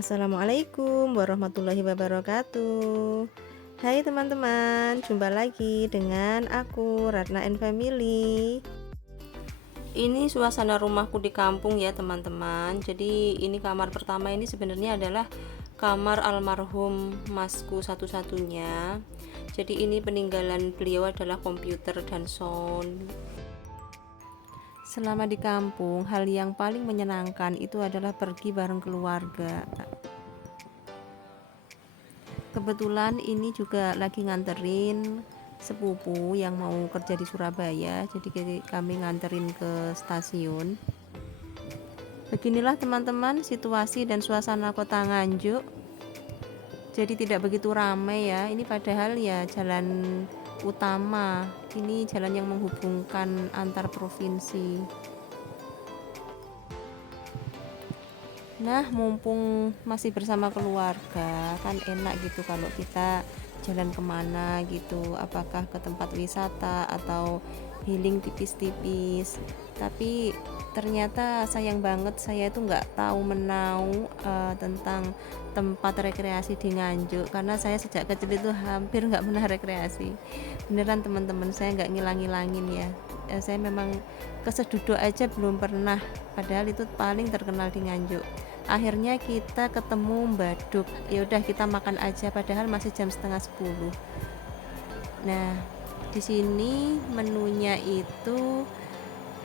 Assalamualaikum warahmatullahi wabarakatuh. Hai teman-teman, jumpa lagi dengan aku Ratna and Family. Ini suasana rumahku di kampung ya teman-teman. Jadi ini kamar pertama, ini sebenarnya adalah kamar almarhum masku satu-satunya. Jadi ini peninggalan beliau adalah komputer dan sound. Selama di kampung, hal yang paling menyenangkan itu adalah pergi bareng keluarga. Kebetulan ini juga lagi nganterin sepupu yang mau kerja di Surabaya, jadi kami nganterin ke stasiun. Beginilah teman-teman situasi dan suasana kota Nganjuk. Jadi tidak begitu ramai ya. Ini padahal ya jalan utama, ini jalan yang menghubungkan antar provinsi. Nah, mumpung masih bersama keluarga, kan enak gitu kalau kita jalan kemana gitu, apakah ke tempat wisata atau healing tipis-tipis. Tapi ternyata sayang banget saya itu nggak tahu menau tentang tempat rekreasi di Nganjuk, karena saya sejak kecil itu hampir nggak pernah rekreasi. Beneran teman-teman, saya nggak ngilang-ngilangin ya. Saya memang keseduduk aja belum pernah, padahal itu paling terkenal di Nganjuk. Akhirnya kita ketemu Baduk, ya udah kita makan aja, padahal masih jam setengah 10. Nah, di sini menunya itu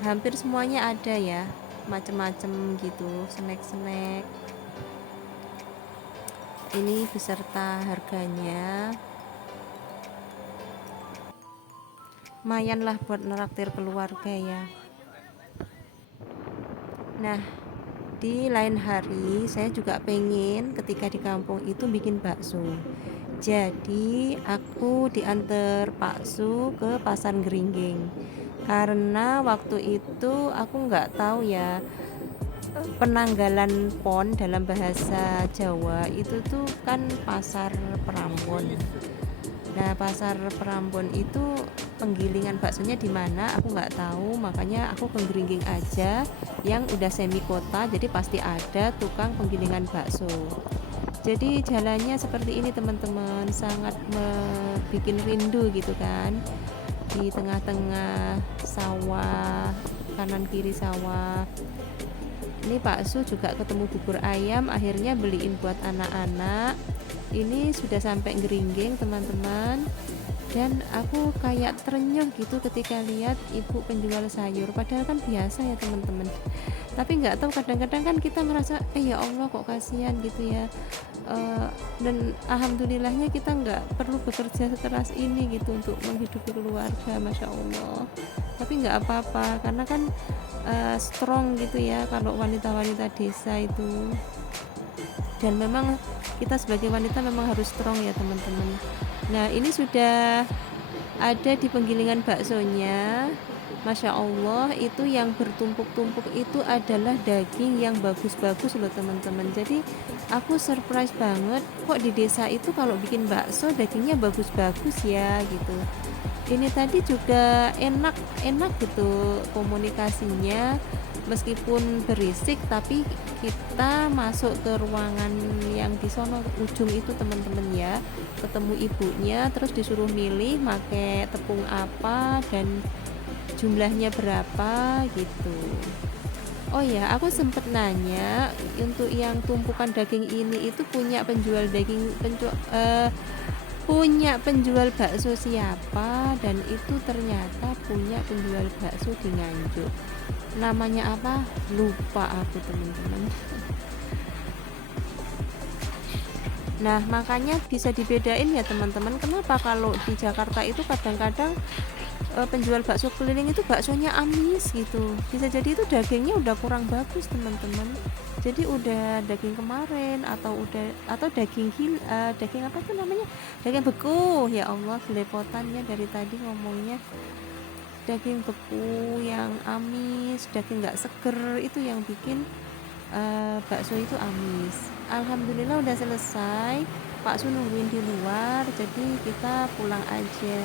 hampir semuanya ada ya, macem-macem gitu, snack-snack. Ini beserta harganya. Lumayan lah buat neraktir keluarga ya. Nah, di lain hari saya juga pengen ketika di kampung itu bikin bakso. Jadi aku diantar Pak Su ke Pasar Geringging, karena waktu itu aku nggak tahu ya, penanggalan pon dalam bahasa Jawa itu tuh kan pasar Perambon. Nah, pasar Perambon itu penggilingan baksonya di mana aku nggak tahu, makanya aku ke Geringging aja yang udah semi kota, jadi pasti ada tukang penggilingan bakso. Jadi jalannya seperti ini teman-teman, sangat bikin rindu gitu kan, di tengah-tengah sawah, kanan kiri sawah. Ini Pak Su juga ketemu bubur ayam, akhirnya beliin buat anak-anak. Ini sudah sampai Geringging teman-teman, dan aku kayak terenyuh gitu ketika lihat ibu penjual sayur, padahal kan biasa ya teman-teman. Tapi nggak tahu, kadang-kadang kan kita merasa ya Allah kok kasihan gitu ya. Dan alhamdulillahnya kita nggak perlu bekerja sekeras ini gitu untuk menghidupi keluarga, masya Allah. Tapi nggak apa-apa, karena kan strong gitu ya kalau wanita-wanita desa itu. Dan memang kita sebagai wanita memang harus strong ya teman-teman. Nah, ini sudah ada di penggilingan baksonya. Masya Allah, itu yang bertumpuk-tumpuk itu adalah daging yang bagus-bagus loh teman-teman. Jadi aku surprise banget, kok di desa itu kalau bikin bakso dagingnya bagus-bagus ya gitu. Ini tadi juga enak-enak gitu komunikasinya, meskipun berisik tapi kita masuk ke ruangan yang di sono ujung itu teman-teman ya, ketemu ibunya, terus disuruh milih pakai tepung apa dan jumlahnya berapa gitu. Oh ya, aku sempet nanya untuk yang tumpukan daging ini itu punya penjual punya penjual bakso siapa, dan itu ternyata punya penjual bakso di Nganjuk. Namanya apa? Lupa aku teman-teman. Nah, makanya bisa dibedain ya teman-teman, kenapa kalau di Jakarta itu kadang-kadang penjual bakso keliling itu baksonya amis gitu. Bisa jadi itu dagingnya udah kurang bagus teman-teman. Jadi udah daging kemarin atau daging apa tuh namanya? Daging beku. Ya Allah, belepotannya dari tadi ngomongnya. Daging beku yang amis, daging nggak seger, itu yang bikin bakso itu amis. Alhamdulillah udah selesai, Pak Su nungguin di luar, jadi kita pulang aja.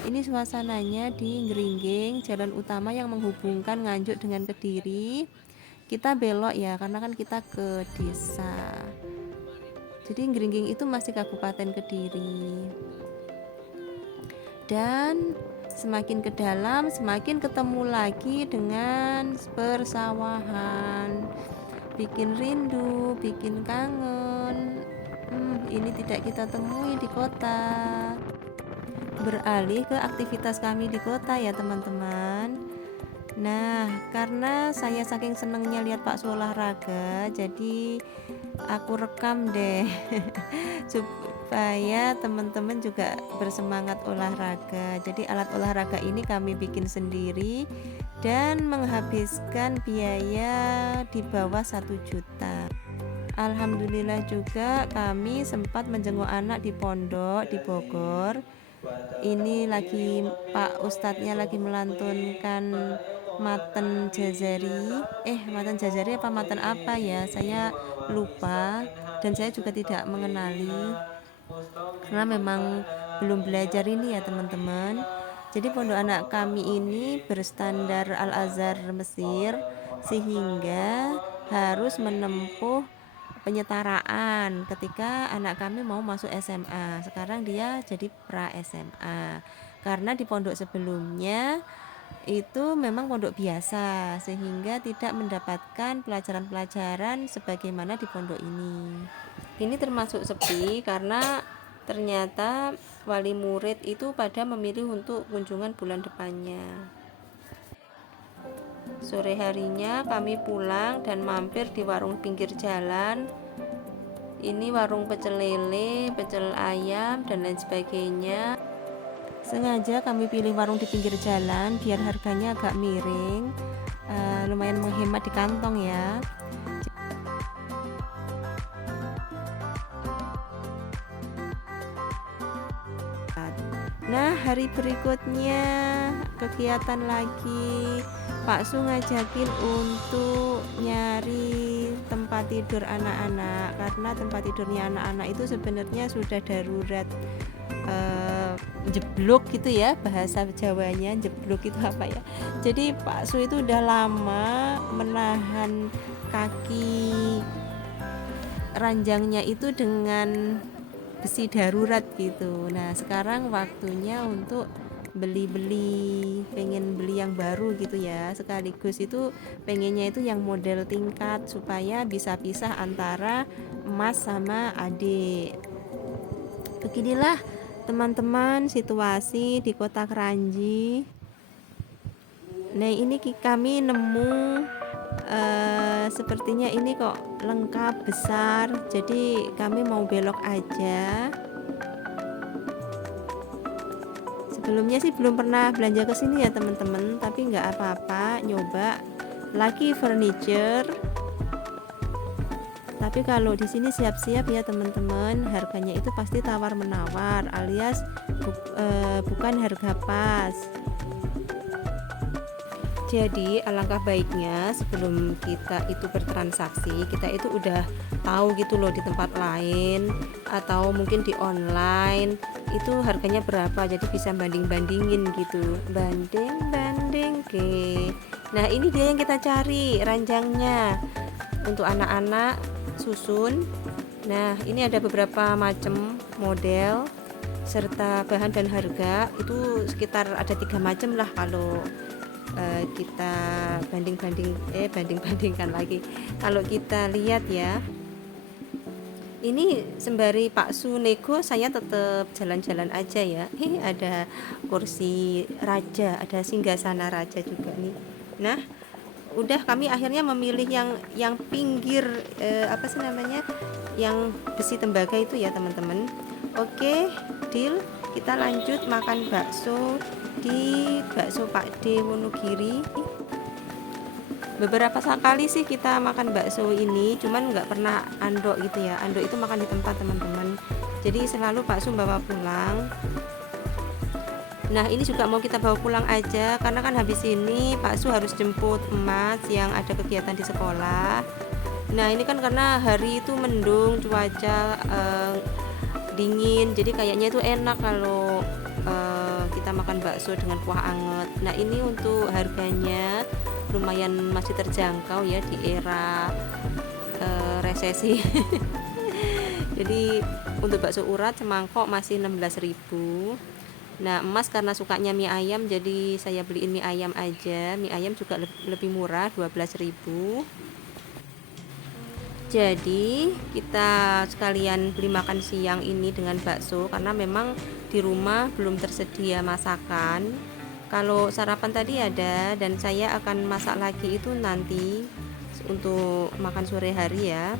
Ini suasananya di Geringging, jalan utama yang menghubungkan Nganjuk dengan Kediri. Kita belok ya, karena kan kita ke desa. Jadi Gringging itu masih Kabupaten Kediri. Dan semakin ke dalam semakin ketemu lagi dengan persawahan, bikin rindu, bikin kangen. Ini tidak kita temui di kota. Beralih ke aktivitas kami di kota ya teman-teman. Nah, karena saya saking senengnya lihat Pak Su olahraga, jadi aku rekam deh supaya teman-teman juga bersemangat olahraga. Jadi alat olahraga ini kami bikin sendiri dan menghabiskan biaya di bawah 1 juta. Alhamdulillah juga kami sempat menjenguk anak di pondok di Bogor. Ini lagi Pak Ustadznya lagi melantunkan Matan Jazari. Matan Jazari apa Matan apa ya? Saya lupa dan saya juga tidak mengenali karena memang belum belajar ini ya teman-teman. Jadi pondok anak kami ini berstandar Al-Azhar Mesir sehingga harus menempuh penyetaraan ketika anak kami mau masuk SMA. Sekarang dia jadi pra SMA. Karena di pondok sebelumnya itu memang pondok biasa sehingga tidak mendapatkan pelajaran-pelajaran sebagaimana di pondok ini. Ini termasuk sepi karena ternyata wali murid itu pada memilih untuk kunjungan bulan depannya. Sore harinya kami pulang dan mampir di warung pinggir jalan. Ini warung pecel lele, pecel ayam dan lain sebagainya. Sengaja kami pilih warung di pinggir jalan biar harganya agak miring, lumayan menghemat di kantong ya. Nah, hari berikutnya kegiatan lagi. Pak Su ngajakin untuk nyari tempat tidur anak-anak karena tempat tidurnya anak-anak itu sebenarnya sudah darurat, jeblok gitu ya, bahasa Jawanya jeblok itu apa ya. Jadi Pak Su itu udah lama menahan kaki ranjangnya itu dengan besi darurat gitu. Nah sekarang waktunya untuk beli-beli, pengen beli yang baru gitu ya, sekaligus itu pengennya itu yang model tingkat supaya bisa pisah antara emas sama adik. Beginilah teman-teman situasi di kota Kranji. Nah ini kami nemu sepertinya ini kok lengkap besar, jadi kami mau belok aja. Sebelumnya sih belum pernah belanja ke sini ya teman-teman, tapi nggak apa-apa, nyoba Lucky Furniture. Tapi kalau di sini siap-siap ya teman-teman, harganya itu pasti tawar menawar, alias bukan harga pas. Jadi alangkah baiknya sebelum kita itu bertransaksi, kita itu udah tahu gitu loh di tempat lain atau mungkin di online itu harganya berapa, jadi bisa banding-bandingin gitu, banding ke. Nah ini dia yang kita cari, ranjangnya untuk anak-anak susun. Nah ini ada beberapa macam model serta bahan dan harga, itu sekitar ada 3 macam lah kalau kita banding-bandingkan lagi. Kalau kita lihat ya, ini sembari Pak Su nego, saya tetap jalan-jalan aja ya. Ada kursi raja, ada singgasana raja juga nih. Nah udah kami akhirnya memilih yang pinggir apa sih namanya, yang besi tembaga itu ya teman-teman. Oke, deal, kita lanjut makan bakso di Bakso Pak D Wonogiri. Beberapa kali sih kita makan bakso ini, cuman nggak pernah andok gitu ya. Andok itu makan di tempat teman-teman, jadi selalu bakso bawa pulang. Nah ini juga mau kita bawa pulang aja karena kan habis ini Pak Su harus jemput emas yang ada kegiatan di sekolah. Nah ini kan karena hari itu mendung, cuaca dingin, jadi kayaknya itu enak kalau kita makan bakso dengan kuah anget. Nah ini untuk harganya lumayan masih terjangkau ya di era resesi Jadi untuk bakso urat semangkok masih 16.000. Nah, Emas karena sukanya mie ayam, jadi saya beliin mie ayam aja. Mie ayam juga lebih murah, 12.000. Jadi kita sekalian beli makan siang ini dengan bakso karena memang di rumah belum tersedia masakan. Kalau sarapan tadi ada, dan saya akan masak lagi itu nanti untuk makan sore hari ya.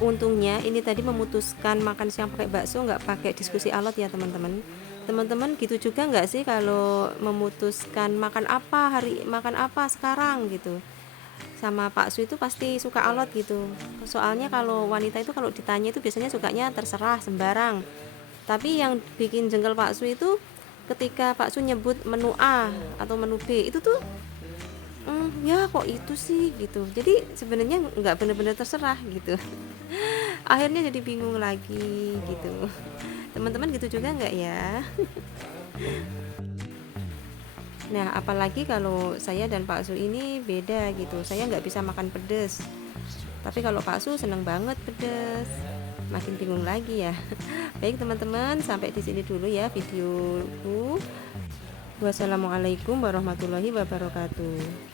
Untungnya ini tadi memutuskan makan siang pakai bakso, nggak pakai diskusi alot ya teman-teman. Teman-teman gitu juga nggak sih kalau memutuskan makan apa sekarang gitu? Sama Pak Su itu pasti suka alot gitu. Soalnya kalau wanita itu kalau ditanya itu biasanya sukanya terserah sembarang. Tapi yang bikin jengkel Pak Su itu ketika Pak Su nyebut menu A atau menu B itu tuh ya kok itu sih gitu. Jadi sebenarnya nggak benar-benar terserah gitu. Akhirnya jadi bingung lagi gitu. Teman-teman gitu juga nggak ya? Nah, apalagi kalau saya dan Pak Su ini beda gitu. Saya nggak bisa makan pedes. Tapi kalau Pak Su seneng banget pedes. Makin bingung lagi ya. Baik teman-teman, sampai di sini dulu ya videoku. Wassalamualaikum warahmatullahi wabarakatuh.